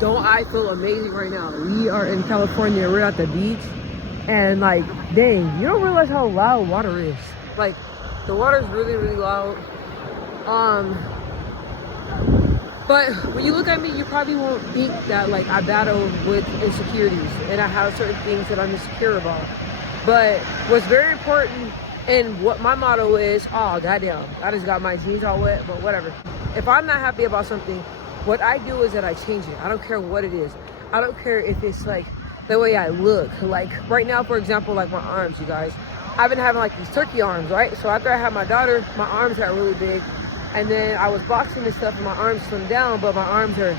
don't I feel amazing right now? We are in California, we're at the beach, and like, dang, you don't realize how loud water is. Like, the water is really, really loud. But when you look at me, you probably won't think that like I battle with insecurities and I have certain things that I'm insecure about. But what's very important and what my motto is, oh goddamn, I just got my jeans all wet, but whatever. If I'm not happy about something, what I do is that I change it. I don't care what it is. I don't care if it's like the way I look. Like right now, for example, like my arms, you guys. I've been having like these turkey arms, right? So after I had my daughter, my arms got really big. And then I was boxing and stuff and my arms slimmed down, but my arms are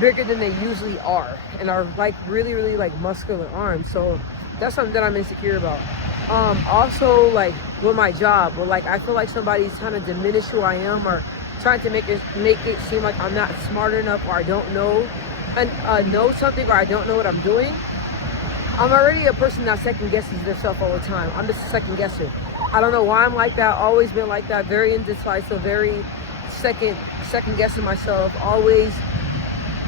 bigger than they usually are and are like really, really like muscular arms. So that's something that I'm insecure about. Also like with my job, where like I feel like somebody's trying to diminish who I am or trying to make it seem like I'm not smart enough or I don't know something or I don't know what I'm doing. I'm already a person that second guesses themselves all the time. I'm just a second guesser. I don't know why I'm like that. Always been like that. Very indecisive. Very second guessing myself. Always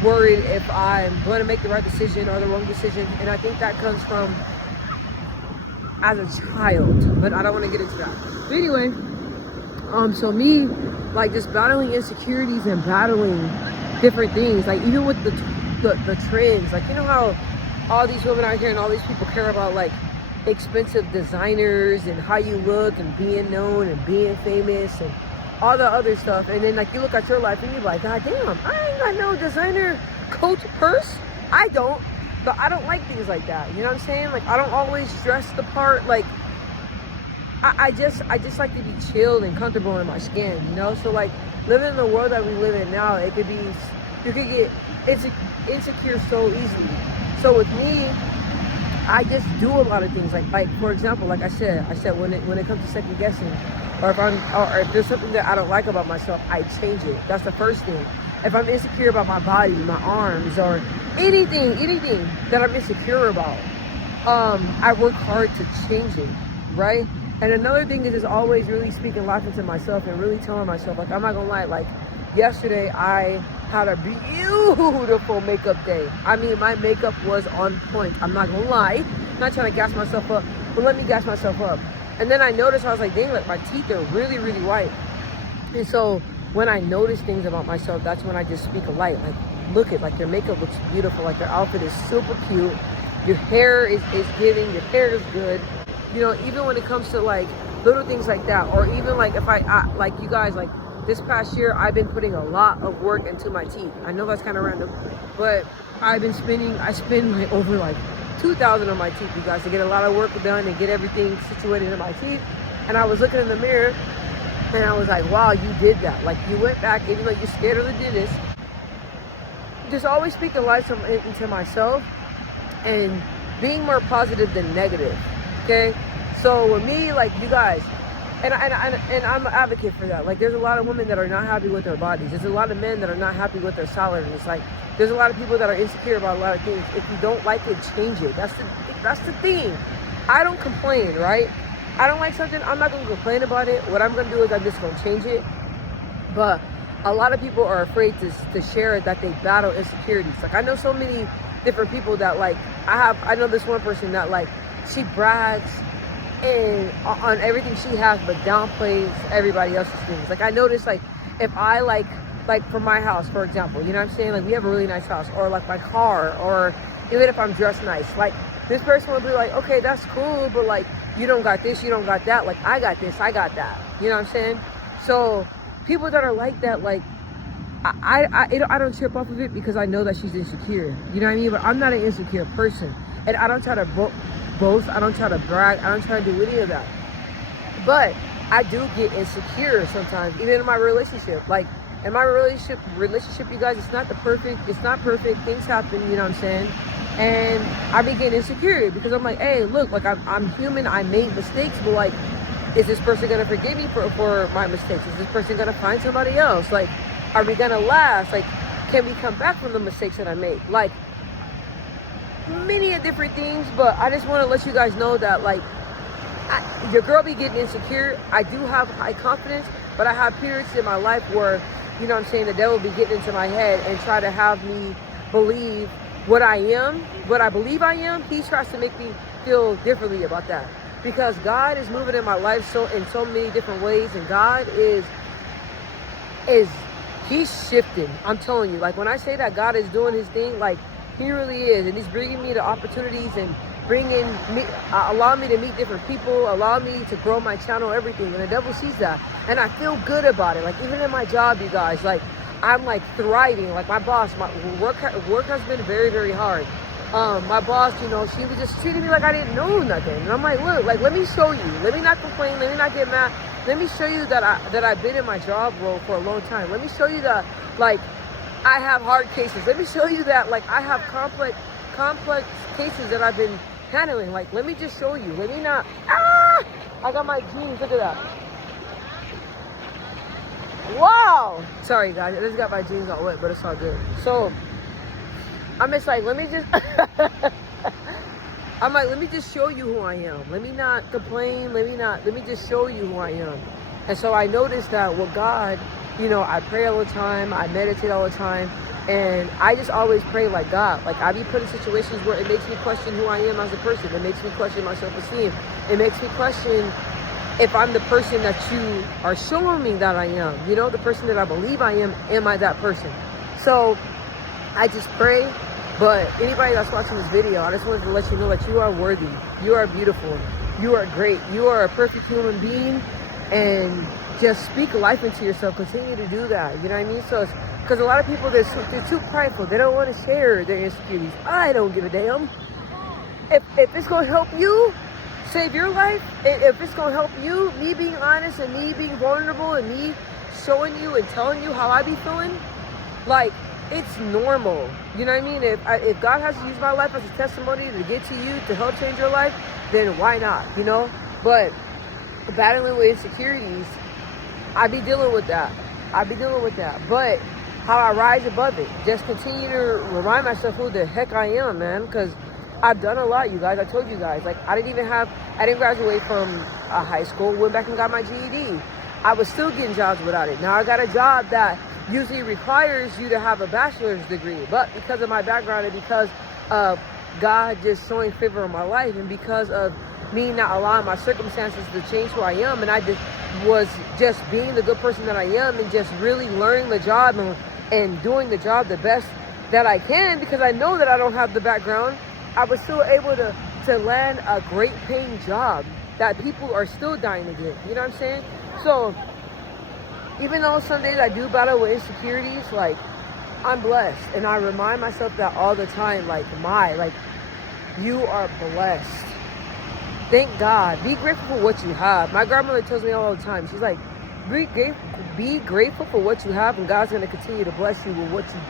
worried if I'm going to make the right decision or the wrong decision. And I think that comes from as a child. But I don't want to get into that. But anyway, so me like just battling insecurities and battling different things. Like even with the trends. Like you know how all these women out here and all these people care about like expensive designers and how you look and being known and being famous and all the other stuff, and then like you look at your life and you're like, god damn, I ain't got no designer coat purse. I don't, but I don't like things like that, you know what I'm saying? Like I don't always dress the part. Like I just like to be chilled and comfortable in my skin, you know? So like living in the world that we live in now, you could get insecure so easily. So with me, I just do a lot of things. Like for example, like I said when it comes to second guessing, or if there's something that I don't like about myself, I change it. That's the first thing. If I'm insecure about my body, my arms, or anything that I'm insecure about, I work hard to change it, right? And another thing is just always really speaking life into myself and really telling myself, like I'm not gonna lie, like yesterday I had a beautiful makeup day. I mean, my makeup was on point. I'm not gonna lie. I'm not trying to gas myself up, but let me gas myself up. And then I noticed, I was like, dang, like my teeth are really, really white. And so when I notice things about myself, that's when I just speak a light. Like, look at, like your makeup looks beautiful. Like your outfit is super cute. Your hair is giving, your hair is good. You know, even when it comes to like little things like that, or even like if I like you guys, like this past year, I've been putting a lot of work into my teeth. I know that's kind of random, but I spend like over like $2,000 on my teeth, you guys, to get a lot of work done and get everything situated in my teeth. And I was looking in the mirror and I was like, wow, you did that. Like you went back, even though you're scared of the dentist. Just always speaking life into myself and being more positive than negative. Okay? So with me, like you guys, and I'm an advocate for that. Like there's a lot of women that are not happy with their bodies. There's a lot of men that are not happy with their salary. It's like there's a lot of people that are insecure about a lot of things. If you don't like it, change it. That's the thing. I don't complain, right? I don't like something, I'm not gonna complain about it. What I'm gonna do is I'm just gonna change it. But a lot of people are afraid to share that they battle insecurities. Like I know so many different people that like I know this one person that like she brags and on everything she has, but downplays everybody else's things. Like I noticed, like if I like for my house, for example, you know what I'm saying? Like we have a really nice house, or like my car, or even if I'm dressed nice, like this person will be like, okay, that's cool, but like you don't got this, you don't got that. Like I got this, I got that. You know what I'm saying? So people that are like that, like I don't trip off of it because I know that she's insecure. You know what I mean? But I'm not an insecure person, and I don't try to boast. I don't try to brag. I don't try to do any of that. But I do get insecure sometimes, even in my relationship. Like in my relationship, you guys, it's not perfect. Things happen. You know what I'm saying? And I be getting insecure because I'm like, hey, look, like I'm human. I made mistakes, but like, is this person gonna forgive me for my mistakes? Is this person gonna find somebody else? Like, are we gonna last? Like, can we come back from the mistakes that I made? Like, many of different things, but I just want to let you guys know that like your girl be getting insecure. I do have high confidence, but I have periods in my life where, you know what I'm saying, the devil be getting into my head and try to have me believe what I am, what I believe I am, he tries to make me feel differently about that. Because God is moving in my life in so many different ways, and God is he's shifting. I'm telling you, like when I say that God is doing his thing, like he really is, and he's bringing me the opportunities and bringing me, allow me to meet different people, allow me to grow my channel, everything. And the devil sees that, and I feel good about it. Like even in my job, you guys, like I'm like thriving. Like my boss, my work has been very, very hard. My boss, you know, she was just treating me like I didn't know nothing. And I'm like, look, like let me show you. Let me not complain. Let me not get mad. Let me show you that I've been in my job role for a long time. Let me show you that like I have hard cases. Let me show you that like I have complex cases that I've been handling. Like let me just show you. Let me not. I got my jeans. Look at that. Wow. Sorry guys, I just got my jeans all wet, but it's all good. So I'm just like, let me just I'm like, let me just show you who I am. Let me not complain. Let me just show you who I am. And so I noticed that with God, you know, I pray all the time. I meditate all the time. And I just always pray like God. Like I be put in situations where it makes me question who I am as a person. It makes me question my self-esteem. It makes me question if I'm the person that you are showing me that I am. You know, the person that I believe I am I that person? So I just pray. But anybody that's watching this video, I just wanted to let you know that you are worthy. You are beautiful. You are great. You are a perfect human being. And just speak life into yourself. Continue to do that. You know what I mean? So, because a lot of people, they're too prideful. They don't want to share their insecurities. I don't give a damn. If it's going to help you save your life, if it's going to help you, me being honest and me being vulnerable and me showing you and telling you how I be feeling, like, it's normal. You know what I mean? If God has to use my life as a testimony to get to you, to help change your life, then why not? You know? But battling with insecurities, I be dealing with that. But how I rise above it, just continue to remind myself who the heck I am, man. Because I've done a lot, you guys. I told you guys. Like, I didn't graduate from high school. Went back and got my GED. I was still getting jobs without it. Now I got a job that usually requires you to have a bachelor's degree, but because of my background and because of God just showing favor in my life and because of me not allowing my circumstances to change who I am, and I just was just being the good person that I am and just really learning the job and doing the job the best that I can, because I know that I don't have the background, I was still able to land a great paying job that people are still dying to get. You know what I'm saying? So even though some days I do battle with insecurities, like, I'm blessed. And I remind myself that all the time, like, you are blessed. Thank God. Be grateful for what you have. My grandmother tells me all the time, she's like, be grateful for what you have, and God's going to continue to bless you with what you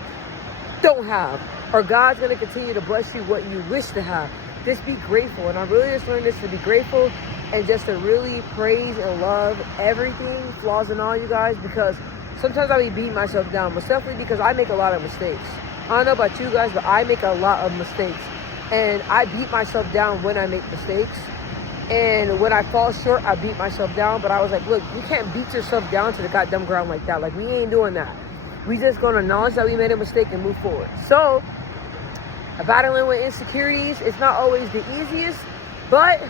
don't have. Or God's going to continue to bless you what you wish to have. Just be grateful. And I really just learned this, to be grateful and just to really praise and love everything, flaws and all, you guys, because sometimes I be beating myself down, but definitely because I make a lot of mistakes. I don't know about you guys, but I make a lot of mistakes. And I beat myself down when I make mistakes. And when I fall short, I beat myself down. But I was like, look, you can't beat yourself down to the goddamn ground like that. Like, we ain't doing that. We just gonna acknowledge that we made a mistake and move forward. So, battling with insecurities, it's not always the easiest, but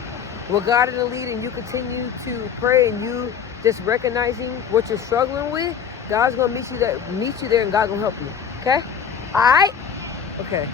with God in the lead and you continue to pray and you just recognizing what you're struggling with, God's gonna meet you there and God's gonna help you. Okay? Alright? Okay.